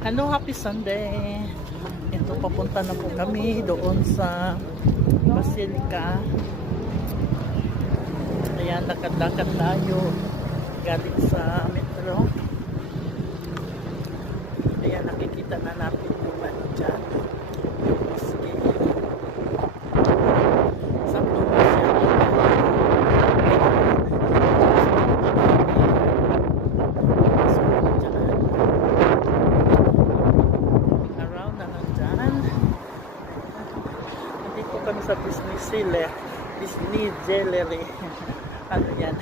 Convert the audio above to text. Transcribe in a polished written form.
Hello, happy Sunday. Ito, papunta na po kami doon sa Basilica. Ayan, lakad-lakad tayo galing sa metro. Ayan, nakikita na natin yung ano dyan, yung mosque. Sa Plumas yan. Around na lang dyan. Nandito kami sa Disney Gallery. Ano yan?